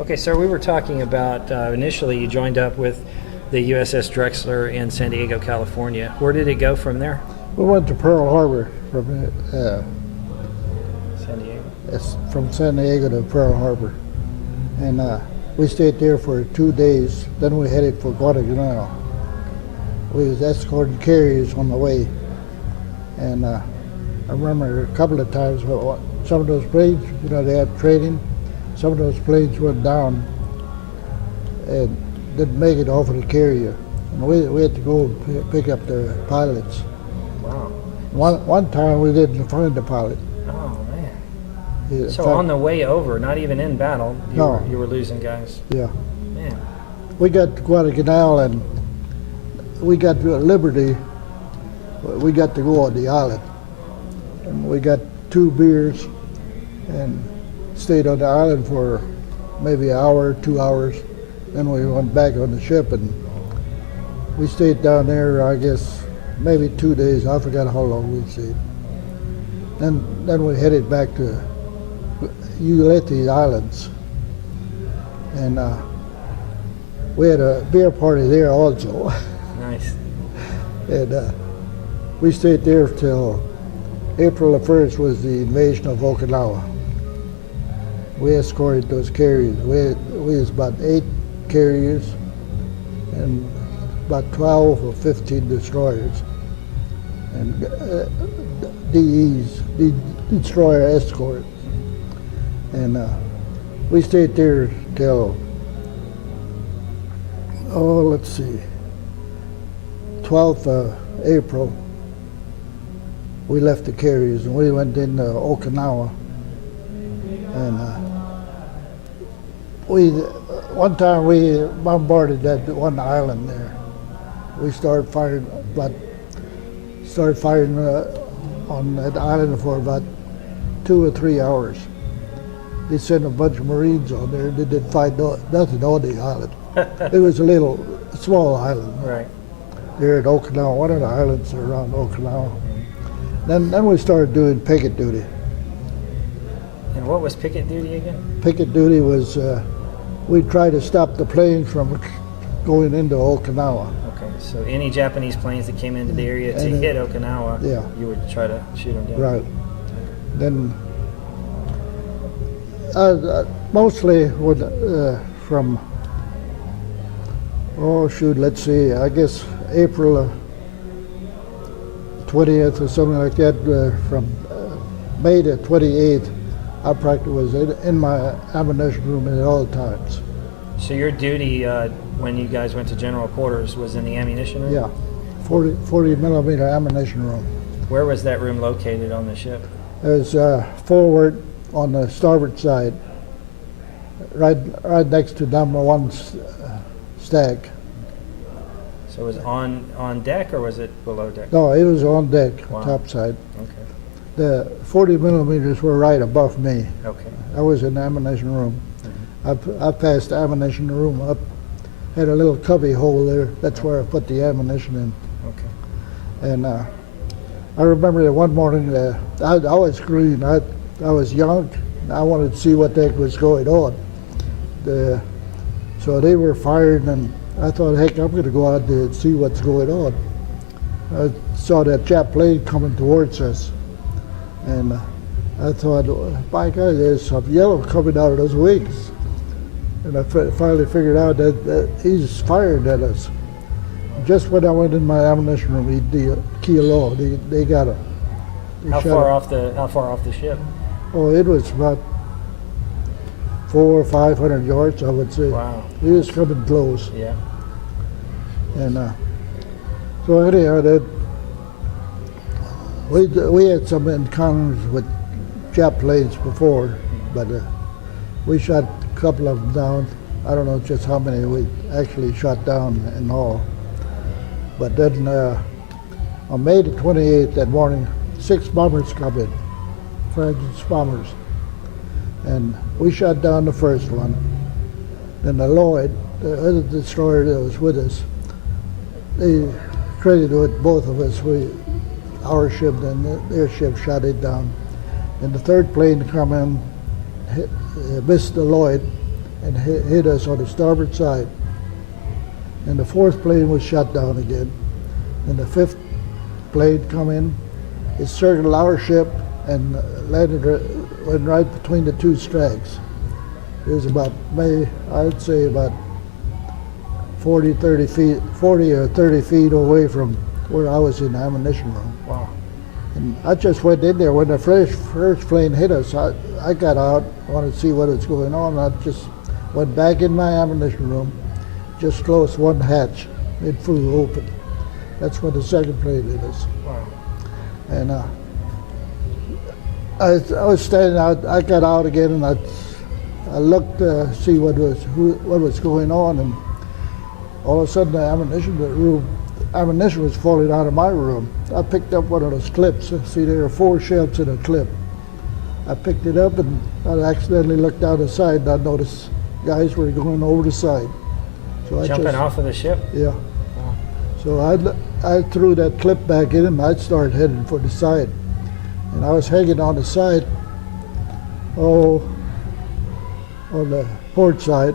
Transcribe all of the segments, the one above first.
Okay, so we were talking about initially you joined up with the USS Drexler in San Diego, California. Where did it go from there? We went to Pearl Harbor from San Diego. from San Diego to Pearl Harbor, and we stayed there for 2 days. Then we headed for Guadalcanal. We was escorting carriers on the way, and I remember a couple of times some of those planes, they had training. Some of those planes went down and didn't make it off of the carrier, and we had to go pick up the pilots. Wow. One time we didn't find the pilot. Oh man. In So fact, on the way over, not even in battle, you were losing guys. Yeah. Man. We got to Guadalcanal and we got to Liberty. We got to go on the island, and we got 2 beers and stayed on the island for maybe an hour, 2 hours. Then we went back on the ship, and we stayed down there, I guess, maybe 2 days. I forgot how long we stayed. Then we headed back to Unedited Islands, and we had a beer party there also. Nice. And we stayed there till April the 1st was the invasion of Okinawa. We escorted those carriers. We was about 8 carriers and about 12 or 15 destroyers. And DEs, destroyer escort. And we stayed there till, let's see, 12th of April. We left the carriers and we went into Okinawa. And one time we bombarded that one island there. We started firing on that island for about 2 or 3 hours. They sent a bunch of Marines on there. They didn't find nothing on the island. It was a small island. Right. There at Okinawa, one of the islands around Okinawa. Then we started doing picket duty. And what was picket duty again? Picket duty was we tried to stop the planes from going into Okinawa. Okay, so any Japanese planes that came into the area to hit Okinawa, yeah, you would try to shoot them down. Right. Then mostly from, let's see, I guess April 20th or something like that, from May to 28th, I practically was in my ammunition room at all times. So your duty when you guys went to general quarters was in the ammunition room? Yeah, 40 millimeter ammunition room. Where was that room located on the ship? It was forward on the starboard side, right next to number 1 stack. So it was on deck or was it below deck? No, it was on deck, Wow. top side. Okay. The 40 millimeters were right above me. Okay. I was in the ammunition room. Mm-hmm. I passed the ammunition room up, had a little cubby hole there. That's where I put the ammunition in. Okay. And I remember that one morning, I was green. I was young. I wanted to see what the heck was going on. So they were firing, and I thought, heck, I'm going to go out there and see what's going on. I saw that Jap plane coming towards us, and I thought, by God, there's some yellow coming out of those wings. And I finally figured out that he's firing at us. Just when I went in my ammunition room, he keeled off. They got him. How far off the ship? Oh, it was about 400 or 500 yards, I would say. Wow. He was coming close. Yeah. And so anyhow, we had some encounters with Jap planes before, but we shot a couple of them down. I don't know just how many we actually shot down in all. But then on May the 28th that morning, 6 bombers come in, French bombers. And we shot down the first one. Then the Lloyd, the other destroyer that was with us, they credited with both of us. Our ship and their ship shot it down. And the third plane to come in missed the Lloyd and hit us on the starboard side. And the fourth plane was shot down again. And the fifth plane come in, it circled our ship and went right between the two strags. It was about, I'd say about 40 or 30 feet away from where I was in the ammunition room. Wow. And I just went in there. When the first plane hit us, I got out, wanted to see what was going on. I just went back in my ammunition room, just closed one hatch. It flew open. That's when the second plane hit us. Wow. And I was standing out. I got out again, and I looked to see what was going on, and all of a sudden the ammunition was falling out of my room. I picked up one of those clips. See, there are 4 shells in a clip. I picked it up, and I accidentally looked down the side, and I noticed guys were going over the side. So Jumping off of the ship? Yeah. Wow. So I threw that clip back in, and I started heading for the side. And I was hanging on the side, on the port side.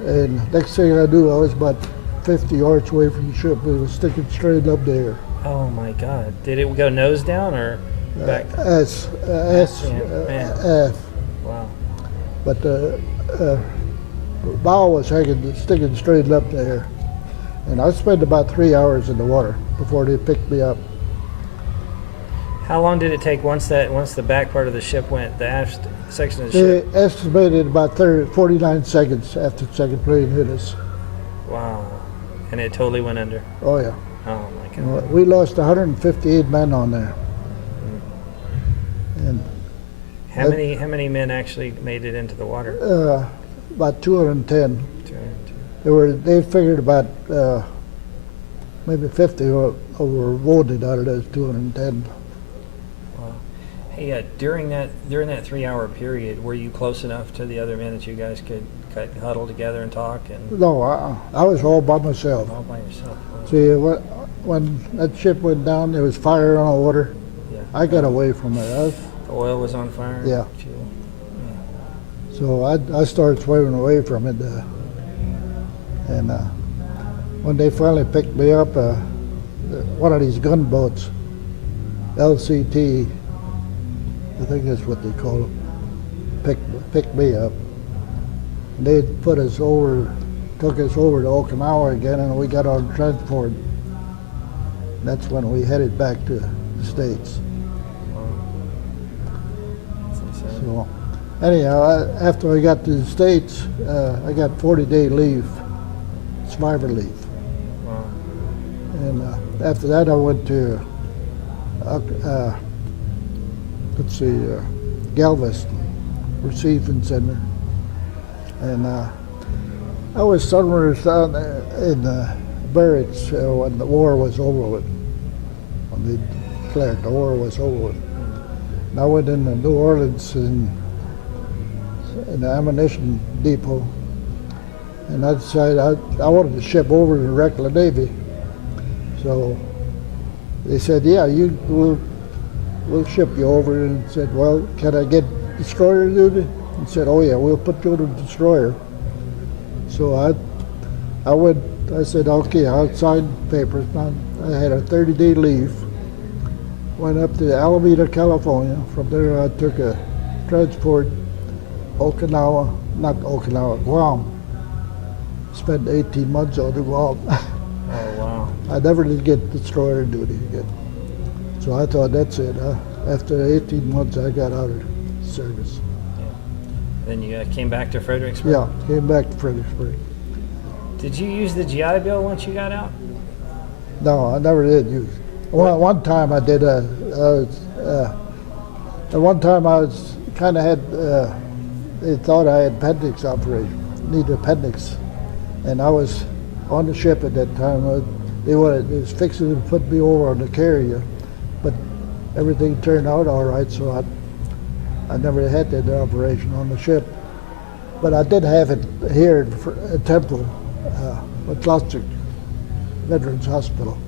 And next thing I knew, I was about 50 yards away from the ship. It was sticking straight up there. Oh my God! Did it go nose down or back? Aft. Wow. But the bow was sticking straight up there. And I spent about 3 hours in the water before they picked me up. How long did it take once the back part of the ship went, the aft section of the ship? They estimated about 49 seconds after the second plane hit us. Wow. And it totally went under. Oh yeah. Oh my God. We lost 158 men on there. And How many men actually made it into the water? about 210. 202. They figured about maybe 50 were wounded out of those 210. Wow. Hey, during that 3-hour period, were you close enough to the other men that you guys could huddle together and talk? And No, I was all by myself. all by yourself? Wow. See, when that ship went down, there was fire on the water. Yeah. I got away from it. The oil was on fire. Yeah. Fuel. So I started swimming away from it. And when they finally picked me up, one of these gunboats, LCT, I think that's what they call them, picked me up. And they took us over to Okinawa again, and we got on transport. That's when we headed back to the States. So anyhow, after I got to the States, I got 40-day leave, survivor leave. Wow. And after that, I went to, Galveston Receiving Center. And I was somewhere down in the barracks when the war was over with, when they declared the war was over with. And I went into New Orleans in the ammunition depot, and I decided I wanted to ship over to the regular Navy. So they said, yeah, we'll ship you over. And said, well, can I get destroyer duty? And said, oh yeah, we'll put you on a destroyer. So I said, okay, I'll sign papers. I had a 30-day leave. Went up to Alameda, California. From there, I took a transport, Guam. Spent 18 months on the Guam. Oh wow. I never did get destroyer duty again. So I thought, that's it. After 18 months, I got out of service. Then you came back to Fredericksburg? Yeah, came back to Fredericksburg. Did you use the GI Bill once you got out? No, I never did use it. One time I did at one time I was kind of had, they thought I had appendix operation, needed appendix. And I was on the ship at that time. They was fixing to put me over on the carrier, but everything turned out all right, so I never had that operation on the ship. But I did have it here at Temple, McCluskey Veterans Hospital.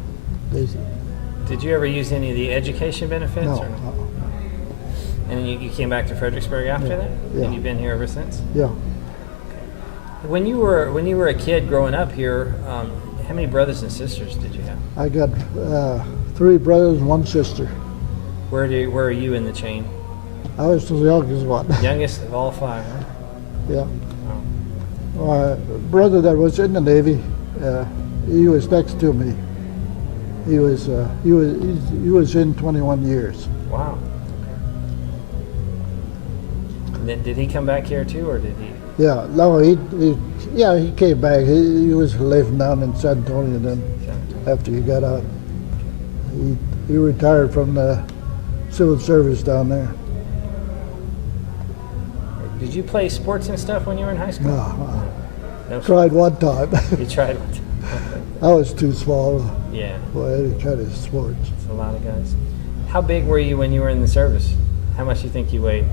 Did you ever use any of the education benefits? No. Or no? And then you came back to Fredericksburg after that? Yeah. And you've been here ever since? Yeah. When you were a kid growing up here, how many brothers and sisters did you have? I got 3 brothers and 1 sister. Where are you in the chain? I was the youngest one. Youngest of all 5, huh? Yeah. Oh. My brother that was in the Navy, he was next to me. He was in 21 years. Wow. Okay. Did he come back here too, or did he? Yeah, no, he came back. He was living down in San Antonio then after he got out. He retired from the civil service down there. Did you play sports and stuff when you were in high school? No, tried one time. You tried one time. I was too small Yeah. for any kind of sports. It's a lot of guys. How big were you when you were in the service? How much do you think you weighed?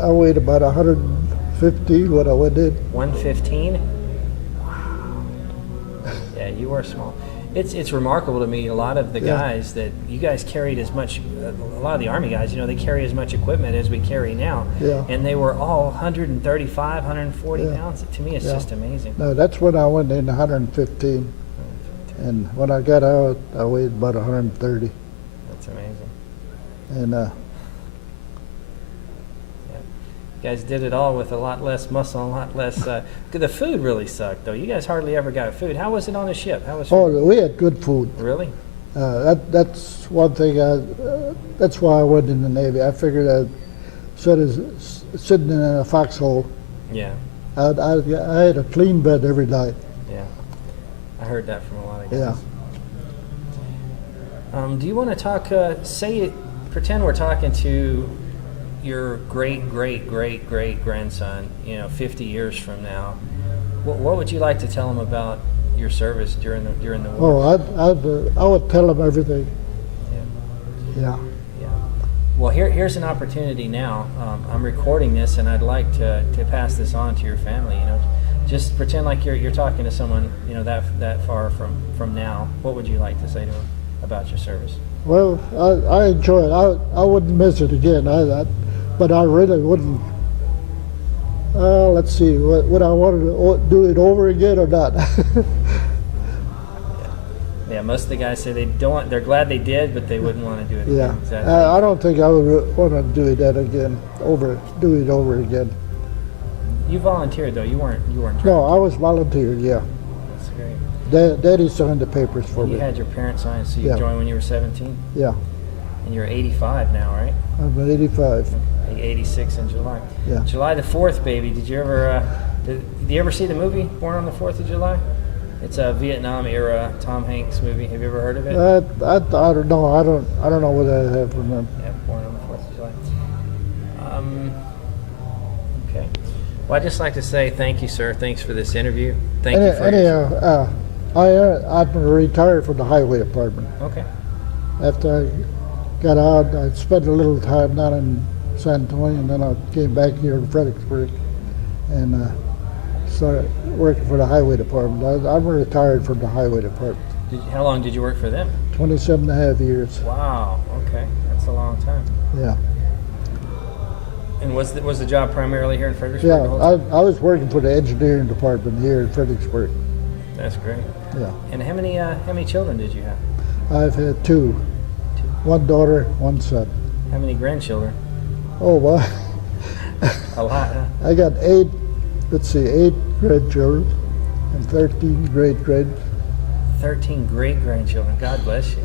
I weighed about 150 when I went in. 115? Wow. Yeah, you were small. It's remarkable to me. A lot of the guys that you guys carried as much, a lot of the Army guys, they carry as much equipment as we carry now. Yeah. And they were all 135, 140 Yeah. pounds. To me, it's just amazing. No, that's when I went in 115. And when I got out, I weighed about 130. That's amazing. And You guys did it all with a lot less muscle, a lot less. The food really sucked, though. You guys hardly ever got food. How was it on the ship? How was food? we had good food. Really? That's one thing. That's why I went in the Navy. I figured that instead of sitting in a foxhole, Yeah. I had a clean bed every night. Yeah. I heard that from a lot of guys. Yeah. Do you want to talk? Pretend we're talking to your great grandson. 50 years from now. What would you like to tell him about your service during the war? Oh, I would tell him everything. Yeah. Yeah. Well, here's an opportunity now. I'm recording this, and I'd like to pass this on to your family. Just pretend like you're talking to someone that far from now. What would you like to say to them about your service? Well, I enjoy it. I wouldn't miss it again. But I really wouldn't. Let's see. Would I want to do it over again or not? Yeah, most of the guys say they don't. They're glad they did, but they wouldn't want to do it Yeah. again. Exactly. I don't think I would want to do that again. Do it over again. You volunteered though. You weren't. No, I was volunteered. Yeah. That's great. Daddy signed the papers for me. You had your parents sign, so you Yeah. joined when you were 17, Yeah. and you're 85 now, right? I'm 85. 86 in July. Yeah. July the 4th, baby. Did you ever did you ever see the movie Born on the 4th of July? It's a Vietnam era Tom Hanks movie. Have you ever heard of it? I don't know. I don't know what I have from them. Yeah, Born on the 4th of July. Okay. Well, I'd just like to say thank you, sir. Thanks for this interview. Thank you for Anyhow, I'm retired from the highway department. Okay. After I got out, I spent a little time down in San Antonio, and then I came back here in Fredericksburg and started working for the highway department. I'm retired from the highway department. How long did you work for them? 27 and a half years. Wow. Okay, that's a long time. Yeah. And was the job primarily here in Fredericksburg? Yeah, the whole time? I was working for the engineering department here in Fredericksburg. That's great. Yeah. And how many children did you have? I've had two. One daughter, one son. How many grandchildren? Oh, well, A lot, huh? I got 8 grandchildren and 13 great-grand. 13 great-grandchildren. God bless you.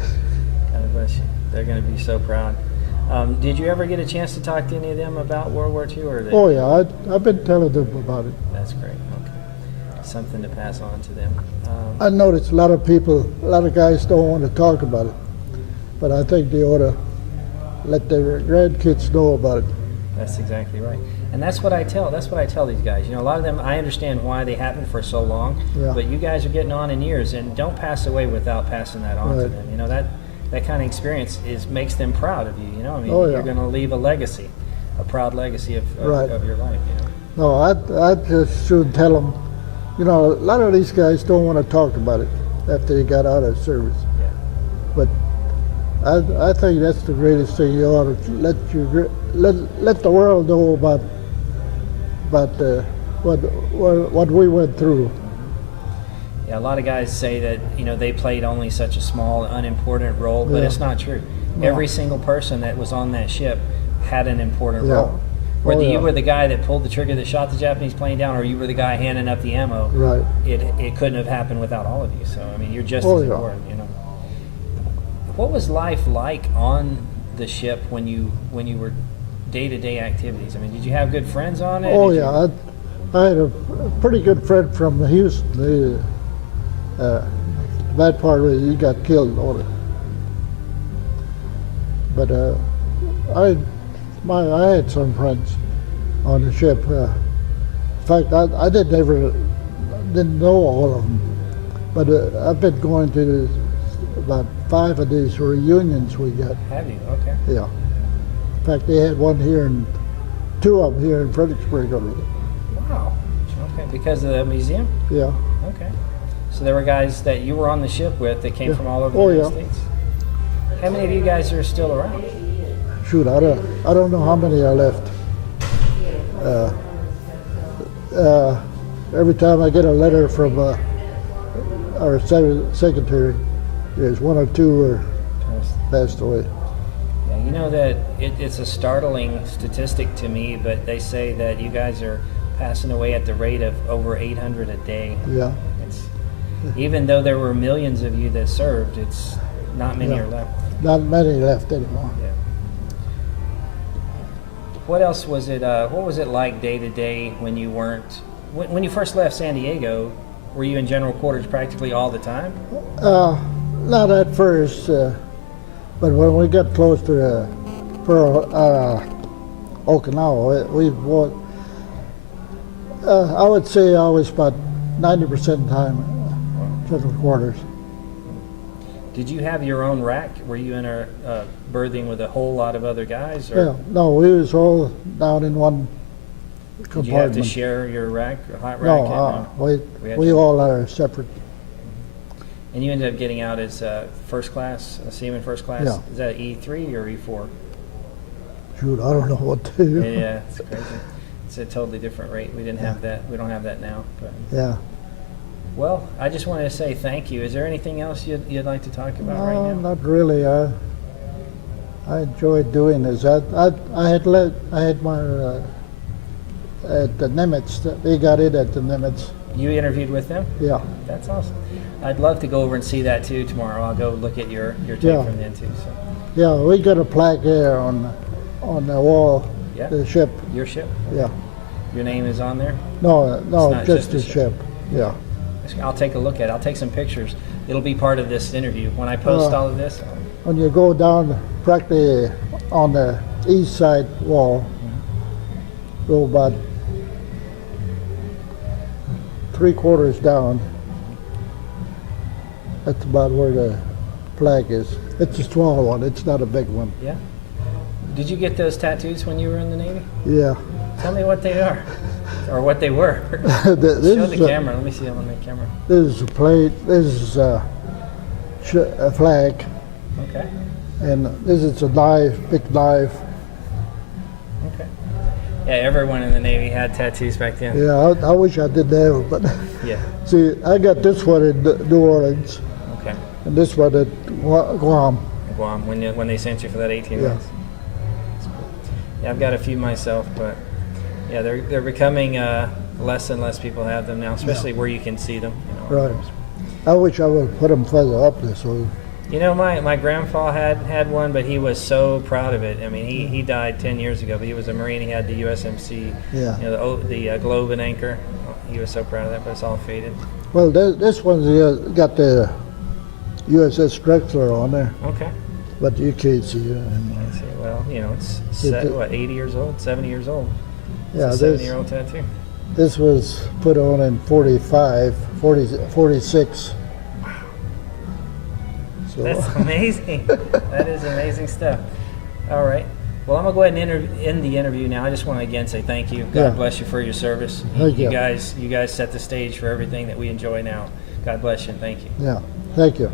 God bless you. They're going to be so proud. Did you ever get a chance to talk to any of them about World War II? Oh, yeah, I've been telling them about it. That's great. Okay. Something to pass on to them. I noticed a lot of guys don't want to talk about it, but I think they ought to let their grandkids know about it. That's exactly right. And that's what I tell these guys. A lot of them, I understand why they happen for so long, Yeah. but you guys are getting on in years, and don't pass away without passing that on to Right. them. That kind of experience makes them proud of you. Oh, yeah. You're going to leave a legacy, a proud legacy of Right. your life. No, I just should tell them, a lot of these guys don't want to talk about it after they got out of service. Yeah. But I think that's the greatest thing. You ought to let the world know about what we went through. Yeah, a lot of guys say that they played only such a small, unimportant role, but Yeah. it's not true. No. Every single person that was on that ship had an important Yeah. role. Whether Oh, you yeah. were the guy that pulled the trigger that shot the Japanese plane down, or you were the guy handing up the ammo, Right. it couldn't have happened without all of you. So I mean, you're just Oh, as yeah. important. What was life like on the ship when you were day-to-day activities? I mean, did you have good friends on it? Oh Did you- yeah, I had a pretty good friend from Houston. That part where he got killed on it. But I had some friends on the ship. In fact, I didn't know all of them, but I've been going to about 5 of these reunions we got. Have you? Okay. Yeah. In fact, they had one here and 2 of them here in Fredericksburg already. Wow. Okay, because of the museum? Yeah. Okay. So there were guys that you were on the ship with that came Yeah. from all over Oh, the United yeah. States. How many of you guys are still around? Shoot, I don't know how many are left. Every time I get a letter from our secretary, there's 1 or 2 are passed away. Yeah, you know that it's a startling statistic to me, but they say that you guys are passing away at the rate of over 800 a day. Yeah. It's, even though there were millions of you that served, it's not many Yeah. are left. Not many left anymore. Yeah. What else was it? What was it like day to day when you weren't? When you first left San Diego, were you in general quarters practically all the time? Not at first, but when we got close to Okinawa, I would say I was about 90% of the time general quarters. Did you have your own rack? Were you in a berthing with a whole lot of other guys? Or Yeah, no, we was all down in one did compartment. you have to share your rack, a hot rack? No, We had we to- all are separate. And you ended up getting out as first class, a seaman first class. Yeah. Is that E3 or E4? Shoot, I don't know what to do. Yeah, it's crazy. It's a totally different rate. We didn't have that. We don't have that now. But Yeah. well, I just wanted to say thank you. Is there anything else you'd like to talk about right No, now? not really. I enjoyed doing this. I had my at the Nimitz. They got it at the Nimitz. You interviewed with them? Yeah. That's awesome. I'd love to go over and see that too tomorrow. I'll go look at your tape Yeah. from then too. So Yeah, we got a plaque there on the wall. Yeah. The ship. your ship, Yeah. your name is on there. No, It's not just just the a ship. Yeah. I'll take a look at it. I'll take some pictures. It'll be part of this interview when I post all of this. When you go down practically on the east side wall, go about 3/4 down. That's about where the flag is. It's a small one. It's not a big one. Yeah. Did you get those tattoos when you were in the Navy? Yeah. Tell me what they are, or what they were. This Show is the a- camera. Let me see them on the camera. This is a plate. This is a flag, Okay. and this is a knife, big knife. Okay. Yeah, everyone in the Navy had tattoos back then. Yeah, I wish I didn't have it, but Yeah. see, I got this one in New Orleans, Okay. and this one at Guam. Guam, when they sent you for that 18 Yeah. months. That's cool. Yeah, I've got a few myself, but yeah, they're becoming less and less people have them now, especially where you can see them. Right. I wish I would put them further up this way. You know, my grandpa had one, but he was so proud of it. I mean, he died 10 years ago, but he was a Marine. He had the USMC, Yeah. you know, the globe and anchor. He was so proud of that, but it's all faded. Well, this one's got the USS Drexler on there, Okay. but you can't see it anymore. I see. Well, you know, it's It- 80 years old, 70 years old. It's Yeah, a this 70-year-old tattoo. this was put on in 46. So, That's amazing. That is amazing stuff. All right. Well, I'm gonna go ahead and end the interview now. I just want to again say thank you. God Yeah. bless you for your service. Thank you. You guys set the stage for everything that we enjoy now. God bless you and thank you. yeah, thank you.